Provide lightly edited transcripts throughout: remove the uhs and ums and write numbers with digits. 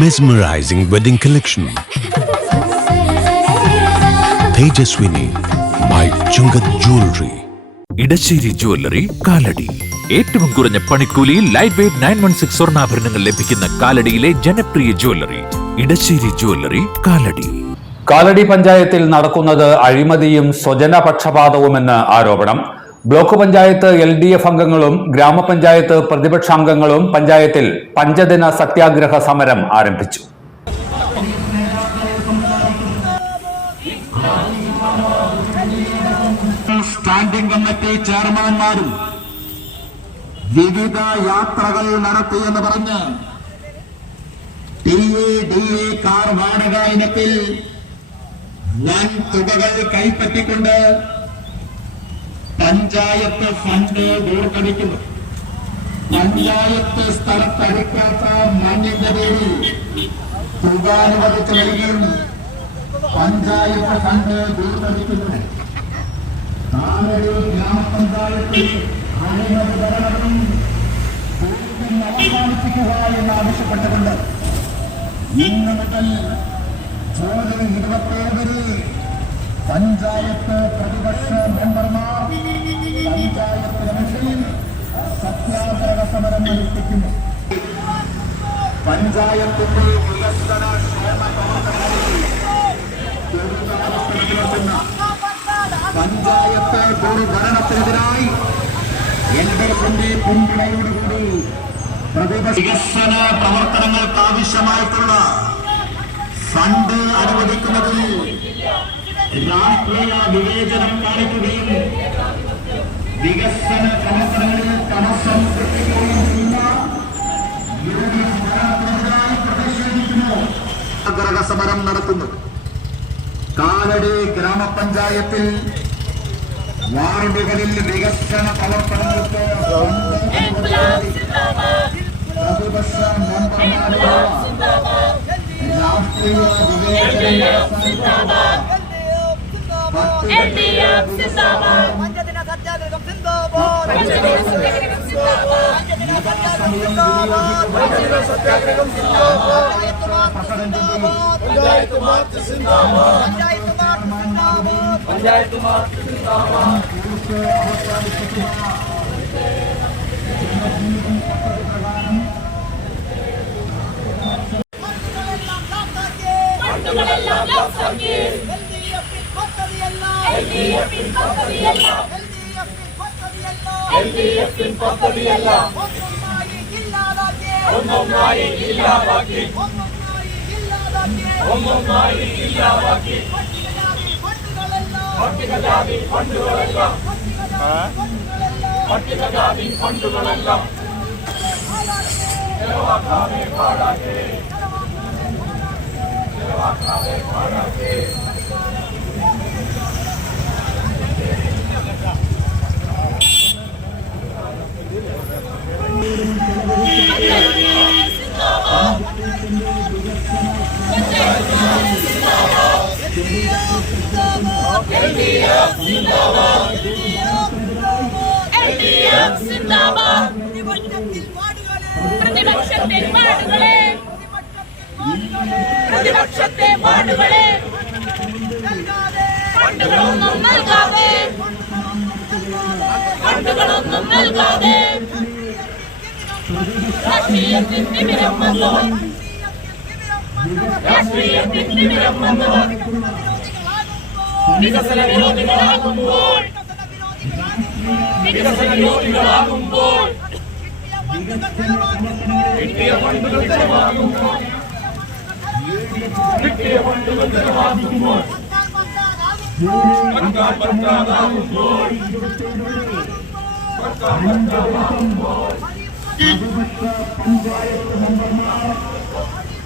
Mesmerizing wedding collection. Tejaswini by Chungat Jewelry. Edassery jewellery Kalady. ഏറ്റവും കുറഞ്ഞ പണിക്കൂലിയിൽ ലൈറ്റ് വെയ്റ്റ് 916 സ്വർണ്ണാഭരണങ്ങൾ ലഭിക്കുന്ന കാലടിയിലെ ജനപ്രിയ ജ്വല്ലറി ഇടശ്ശേരി ജ്വല്ലറി കാലടി. കാലടി പഞ്ചായത്തിൽ നടക്കുന്നത് അഴിമതിയും സ്വജനപക്ഷപാതവുമെന്ന് ആരോപണം. ബ്ലോക്ക് പഞ്ചായത്ത് LDF അംഗങ്ങളും ഗ്രാമപഞ്ചായത്ത് പ്രതിപക്ഷാംഗങ്ങളും പഞ്ചായത്തിൽ പഞ്ചദിന സത്യാഗ്രഹ സമരം ആരംഭിച്ചു. സ്റ്റാൻഡിംഗ് കമ്മിറ്റി ചെയർമാൻമാരും വിവിധ യാത്രകൾ നടത്തിയെന്ന് പറഞ്ഞ് DA കാർ വാടക ഇനത്തിൽ വൻ തുകകൾ കൈപ്പറ്റിക്കൊണ്ട് പഞ്ചായത്ത് ഫണ്ട് ദൂർത്തടിക്കുന്നു. പഞ്ചായത്ത് സ്ഥലത്തടിക്കാത്ത മാന്യന്റെ പേരിൽ തുക അനുവദിച്ചു നൽകിയും പഞ്ചായത്ത് ഫണ്ട് ദൂർത്തടിക്കുന്നു. കാലടി ഗ്രാമപഞ്ചായത്തിൽ അഴിമതി ഭരണം അവസാനിപ്പിക്കുക എന്നാവശ്യപ്പെട്ടുകൊണ്ട് ഇന്ന് മുതൽ ജൂലൈ 27 പഞ്ചായത്ത് പ്രതിപക്ഷ മെമ്പർമാർ പഞ്ചായത്ത് കമ്മിറ്റിയിൽ സത്യാഗ്രഹ സമരം അനുഷ്ഠിക്കുന്നു. പഞ്ചായത്തിന്റെ വികസന ക്ഷേമ പ്രവർത്തനങ്ങളിൽ പഞ്ചായത്ത് ദുർഭരണത്തിനെതിരായി LDFന്റെ പിന്തുണയോടുകൂടി വികസന പ്രവർത്തനങ്ങൾക്ക് ആവശ്യമായിട്ടുള്ള ഫണ്ട് അനുവദിക്കുന്നതിൽ രാഷ്ട്രീയ വിവേചനം കാണിക്കുകയും വികസന പ്രവർത്തനങ്ങളിൽ തടസ്സം സൃഷ്ടിക്കുകയും ചെയ്യുന്ന ഭരണത്തിനെതിരായി പ്രതിഷേധിക്കുന്നു. സത്യാഗ്രഹ സമരം നടത്തുന്നു. കാലടി ഗ്രാമപഞ്ചായത്തിൽ വാർഡുകളിൽ വികസന പ്രവർത്തനങ്ങൾക്ക് പ്രതിപക്ഷ മെമ്പർമാരുടെ രാഷ്ട്രീയ പ്രതിപക്ഷത്തെ വാർഡുകളെ ഫണ്ടുകളൊന്നും നൽകാതെ രാഷ്ട്രീയത്തിൽ തിമിരം വന്നു വികസന വിരോധികളാകുമ്പോൾ കിട്ടിയ ഫണ്ടുകൾ ചെലവാകുമ്പോൾ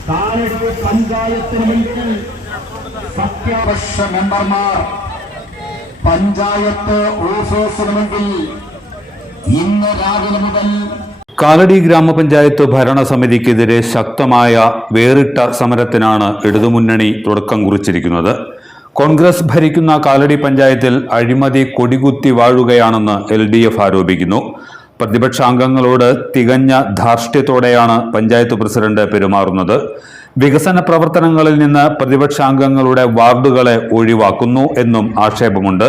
കാലടി പഞ്ചായത്തിന് മുന്നിൽ സത്യാവശ്യ മെമ്പർമാർ പഞ്ചായത്ത് ഓഫീസിന് മുന്നിൽ ഇന്ന് രാവിലെ മുതൽ കാലടി ഗ്രാമപഞ്ചായത്ത് ഭരണസമിതിക്കെതിരെ ശക്തമായ വേറിട്ട സമരത്തിനാണ് ഇടതുമുന്നണി തുടക്കം കുറിച്ചിരിക്കുന്നത്. കോൺഗ്രസ് ഭരിക്കുന്ന കാലടി പഞ്ചായത്തിൽ അഴിമതി കൊടികുത്തി വാഴുകയാണെന്ന് LDF ആരോപിക്കുന്നു. പ്രതിപക്ഷാംഗങ്ങളോട് തികഞ്ഞ ധാർഷ്ട്യത്തോടെയാണ് പഞ്ചായത്ത് പ്രസിഡന്റ് പെരുമാറുന്നത്. വികസന പ്രവർത്തനങ്ങളിൽ നിന്ന് പ്രതിപക്ഷാംഗങ്ങളുടെ വാർഡുകളെ ഒഴിവാക്കുന്നു എന്നും ആക്ഷേപമുണ്ട്.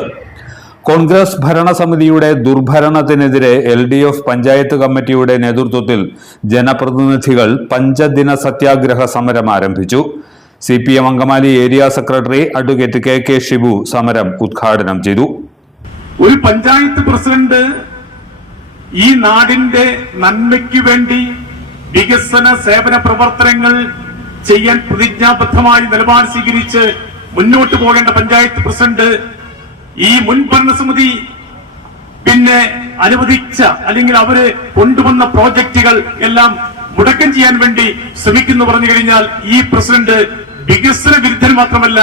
കോൺഗ്രസ് ഭരണസമിതിയുടെ ദുർഭരണത്തിനെതിരെ LDF പഞ്ചായത്ത് കമ്മിറ്റിയുടെ നേതൃത്വത്തിൽ ജനപ്രതിനിധികൾ പഞ്ചദിന സത്യാഗ്രഹ സമരം ആരംഭിച്ചു. CPM Angamaly area secretary advocate KK Shibu സമരം ഉദ്ഘാടനം ചെയ്തു. ഒരു പഞ്ചായത്ത് പ്രസിഡന്റ് ഈ നാടിന്റെ നന്മയ്ക്ക് വേണ്ടി വികസന സേവന പ്രവർത്തനങ്ങൾ ചെയ്യാൻ പ്രതിജ്ഞാബദ്ധമായി നിലപാട് സ്വീകരിച്ച് മുന്നോട്ട് പോകേണ്ട പഞ്ചായത്ത് പ്രസിഡന്റ് ഈ മുൻ ഭരണസമിതി പിന്നെ അനുവദിച്ച അല്ലെങ്കിൽ അവര് കൊണ്ടുവന്ന പ്രോജക്റ്റുകൾ എല്ലാം മുടക്കം ചെയ്യാൻ വേണ്ടി ശ്രമിക്കുന്നു പറഞ്ഞു കഴിഞ്ഞാൽ ഈ പ്രസിഡന്റ് വികസന വിരുദ്ധൻ മാത്രമല്ല,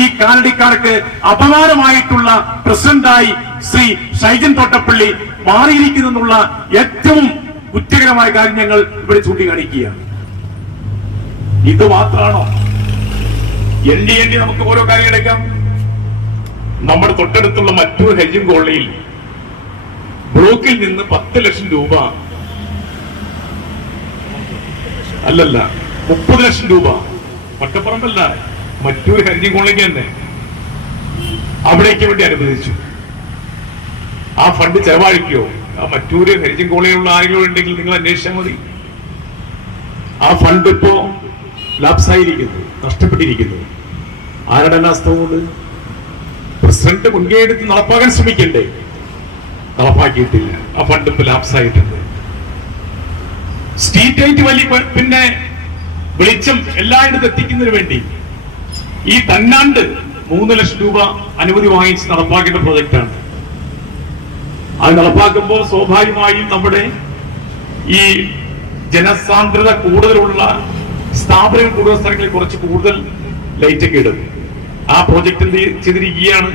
ഈ കാലടിക്കാർക്ക് അപമാനമായിട്ടുള്ള പ്രസിഡന്റായി ശ്രീ ഷൈജൻ തോട്ടപ്പള്ളി മാറിയിരിക്കുന്നുള്ള ഏറ്റവും കുറ്റകരമായ കാര്യം ഞങ്ങൾ ഇവിടെ ചൂണ്ടിക്കാണിക്കുകയാണ്. ഇത് മാത്രമാണോ? എണ്ണി നമുക്ക് ഓരോ കാര്യം എടുക്കാം. നമ്മുടെ തൊട്ടടുത്തുള്ള മറ്റൊരു ഹെജിംഗ് കോളനിയിൽ ബ്ലോക്കിൽ നിന്ന് 10 ലക്ഷം രൂപ അല്ലല്ല 30 ലക്ഷം രൂപ പട്ടപ്പറമ്പല്ല, മറ്റൊരു ഹെജിംഗ് കോളനിക്ക് തന്നെ അവിടേക്ക് വേണ്ടി അനുവദിച്ചു. ആ ഫണ്ട് ചെലവഴിക്കോ? ആ മറ്റൊരു ഹെജിംഗ് കോളനിയിലുള്ള ആരെങ്കിലും ഉണ്ടെങ്കിൽ നിങ്ങൾ അന്വേഷിച്ചാൽ മതി. ആ ഫണ്ട് ഇപ്പോ ലാപ്സായിരിക്കുന്നു, നഷ്ടപ്പെട്ടിരിക്കുന്നു. ആരുടെ വാസ്തവമുണ്ട്? പ്രസിഡന്റ് മുൻകൈ എടുത്ത് നടപ്പാക്കാൻ ശ്രമിക്കണ്ടേ? നടപ്പാക്കിയിട്ടില്ല. ആ ഫണ്ട് ഇപ്പൊ ലാപ്സായിട്ടുണ്ട്. സ്ട്രീറ്റ് ലൈറ്റ് വലിയ പിന്നെ വെളിച്ചം എല്ലായിടത്തും എത്തിക്കുന്നതിന് വേണ്ടി ഈ തന്നാണ്ട് 3 ലക്ഷം രൂപ അനുമതി വാങ്ങിച്ച് നടപ്പാക്കേണ്ട പ്രോജക്റ്റാണ്. അത് നടപ്പാക്കുമ്പോൾ സ്വാഭാവികമായും നമ്മുടെ ഈ ജനസാന്ദ്രത കൂടുതലുള്ള സ്ഥാപനങ്ങൾ കൂടുതൽ സ്ഥലങ്ങളിൽ കുറച്ച് കൂടുതൽ ലൈറ്റൊക്കെ ഇടും. ആ പ്രോജക്റ്റ് എന്ത് ചെയ്തിരിക്കുകയാണ്?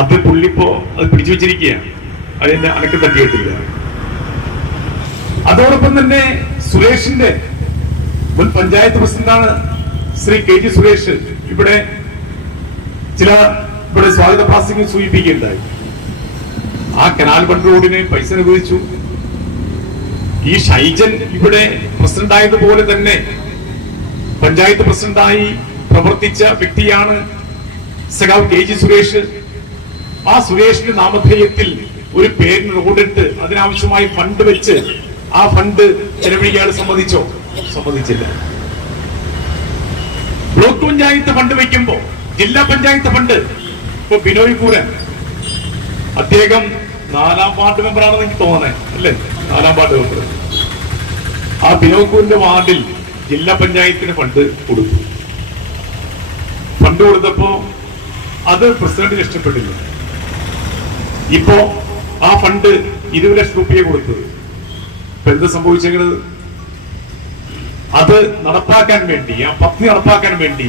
അത് പുള്ളിപ്പോ അത് പിടിച്ചു വെച്ചിരിക്കുകയാണ്. അതിന്റെ അനക്കം തട്ടിയിട്ടില്ല. അതോടൊപ്പം തന്നെ സുരേഷിന്റെ മുൻ പഞ്ചായത്ത് പ്രസിഡന്റാണ് ശ്രീ KG സുരേഷ് ഇവിടെ സ്വാഗത പ്രാസംഗികം സൂചിപ്പിക്കുകയുണ്ടായി. ആ കനാൽ ബണ്ട് റോഡിന് പൈസ അനുവദിച്ചു. ഈ ഷൈജൻ ഇവിടെ പ്രസിഡന്റ് ആയതുപോലെ തന്നെ പഞ്ചായത്ത് പ്രസിഡന്റായി പ്രവർത്തിച്ച വ്യക്തിയാണ് സഖാവ് KG സുരേഷ്. ആ സുരേഷിന്റെ നാമധേയത്തിൽ ഒരു പേരിന് റോഡിട്ട് അതിനാവശ്യമായി ഫണ്ട് വെച്ച് ആ ഫണ്ട് ചെലവഴിക്കാൻ സമ്മതിച്ചോ? സമ്മതിച്ചില്ല. ബ്ലോക്ക് പഞ്ചായത്ത് ഫണ്ട് വയ്ക്കുമ്പോ ജില്ലാ പഞ്ചായത്ത് ഫണ്ട് ഇപ്പൊ ബിനോയ് കൂരൻ അദ്ദേഹം 4ാം വാർഡ് മെമ്പറാണെന്ന് എനിക്ക് തോന്നുന്നത് അല്ലേ? 4ാം വാർഡ് മെമ്പർ. ആ ബിനോയ് കൂരിന്റെ വാർഡിൽ ജില്ലാ പഞ്ചായത്തിന് ഫണ്ട് കൊടുത്തു. ഫണ്ട് കൊടുത്തപ്പോ അത് പ്രസിഡന്റിന് ഇഷ്ടപ്പെട്ടില്ല. ഇപ്പോ ആ ഫണ്ട് 20 ലക്ഷം രൂപയെ കൊടുത്തത്. ഇപ്പൊ എന്ത് സംഭവിച്ചത്? അത് നടപ്പാക്കാൻ വേണ്ടി, ആ പദ്ധതി നടപ്പാക്കാൻ വേണ്ടി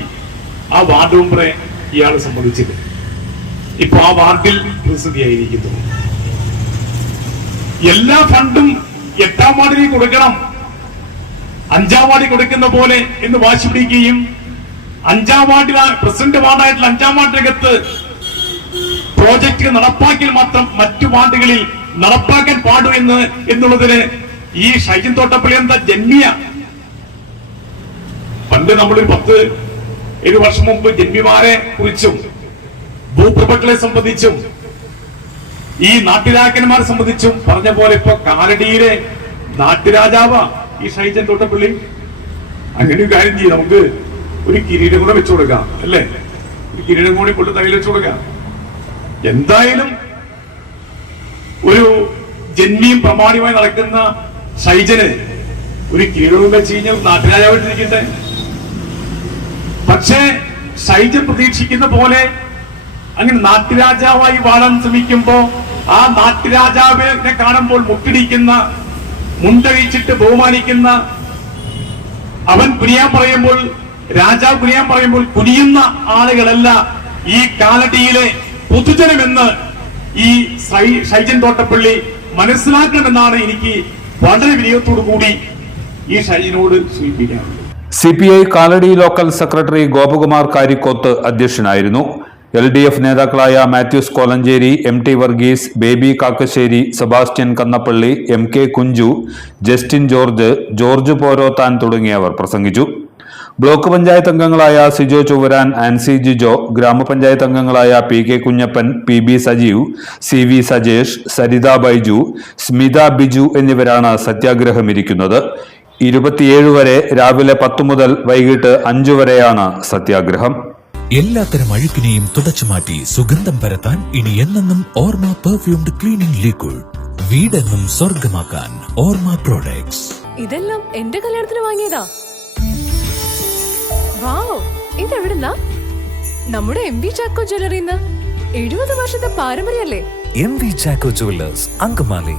ആ വാർഡ് മെമ്പറെ ഇയാൾ സമ്മതിച്ചില്ല. ഇപ്പൊ ആ വാർഡിൽ പ്രതിസന്ധിയായിരിക്കുന്നു. എല്ലാ ഫണ്ടും 8ാം വാർഡിലേക്ക് കൊടുക്കണം, 5ാം വാർഡിൽ കൊടുക്കുന്ന പോലെ എന്ന് വാശി പിടിക്കുകയും 5ാം വാർഡിൽ പ്രസിഡന്റ് വാർഡായിട്ടുള്ള 5ാം വാർഡിനകത്ത് പ്രോജക്റ്റ് നടപ്പാക്കിയാൽ മാത്രം മറ്റു വാർഡുകളിൽ നടപ്പാക്കാൻ പാടൂ എന്നുള്ളതിന് ഈ ഷൈജൻ തോട്ടപ്പള്ളി എന്താ ജന്മിയ? പണ്ട് നമ്മളൊരു 10-7 വർഷം മുമ്പ് ജന്മിമാരെ കുറിച്ചും ഭൂപ്രഭുക്കളെ സംബന്ധിച്ചും ഈ നാട്ടുരാജാക്കന്മാരെ സംബന്ധിച്ചും പറഞ്ഞ പോലെ ഇപ്പൊ കാലടിയിലെ നാട്ടുരാജാവാ ഈ ഷൈജൻ തോട്ടപ്പള്ളി. അങ്ങനെ ഒരു കാര്യം ചെയ്യും, നമുക്ക് ഒരു കിരീടം കൂടെ വെച്ചു കൊടുക്കാം അല്ലേ? ഒരു കിരീടം കൂടി കൊണ്ട് തലയിൽ വെച്ചു കൊടുക്കാം. എന്തായാലും ഒരു ജന്മിയും പ്രമാണിയുമായി നടക്കുന്ന ഷൈജന് ഒരു കിരീടവും വെച്ച് കഴിഞ്ഞാൽ നാട്ടുരാജാവായിട്ടിരിക്കട്ടെ. പക്ഷേ ഷൈജൻ പ്രതീക്ഷിക്കുന്ന പോലെ അങ്ങനെ നാട്ടുരാജാവായി വാഴാൻ ശ്രമിക്കുമ്പോ ആ നാട്ടുരാജാവിനെ കാണുമ്പോൾ മുട്ടിടിക്കുന്ന, മുണ്ടഴിച്ചിട്ട് ബഹുമാനിക്കുന്ന, അവൻ കുനിയാൻ പറയുമ്പോൾ, രാജാവ് കുനിയാൻ പറയുമ്പോൾ കുനിയുന്ന ആളുകളല്ല ഈ കാലടിയിലെ പൊതുജനമെന്ന് ഈ ഷൈജൻ തോട്ടപ്പള്ളി മനസ്സിലാക്കണമെന്നാണ് എനിക്ക് വളരെ വിനയത്തോടു കൂടി ഈ ഷൈജനോട് സൂചിപ്പിക്കാറുള്ളത്. CPI Kalady local secretary Gopakumar Karikkoth അധ്യക്ഷനായിരുന്നു. LDF നേതാക്കളായ Mathews Kolenchery, MT Varghese, Baby Kakkassery, Sebastian Kannappally, MK Kunju, Justin George, George Porothan തുടങ്ങിയവർ പ്രസംഗിച്ചു. ബ്ലോക്ക് പഞ്ചായത്ത് അംഗങ്ങളായ സിജോ ചുവരാൻ, ആൻസി ജിജോ, ഗ്രാമപഞ്ചായത്ത് അംഗങ്ങളായ PK Kunjappan, PB Sajeev, CV Sajesh, Saritha Baiju, Smitha Biju എന്നിവരാണ് സത്യാഗ്രഹമിരിക്കുന്നത്. 27 വരെ രാവിലെ 10 മുതൽ വൈകിട്ട് 5 വരെയാണ് സത്യാഗ്രഹം. എല്ലാത്തരം അഴുക്കിനെയും തുടച്ചുമാറ്റി സുഗന്ധം പരത്താൻ ഇനി എന്നെന്നും ഓർമ്മ പെർഫ്യൂംഡ് ക്ലീനിംഗ് ലിക്വിഡ്. വീടെന്നും സ്വർഗമാക്കാൻ ഓർമ്മ പ്രോഡക്ട്സ്. ഇതെല്ലാം എന്റെ കല്യാണത്തിന് വാങ്ങിയതാ. വാവ്, ഇതെവിടുന്നാ? നമ്മുടെ MV ചാക്കോ ജ്വല്ലറിന്ന്. 70 വർഷത്തെ പാരമ്പര്യല്ലേ? MV Chacko jewellers, Angamaly.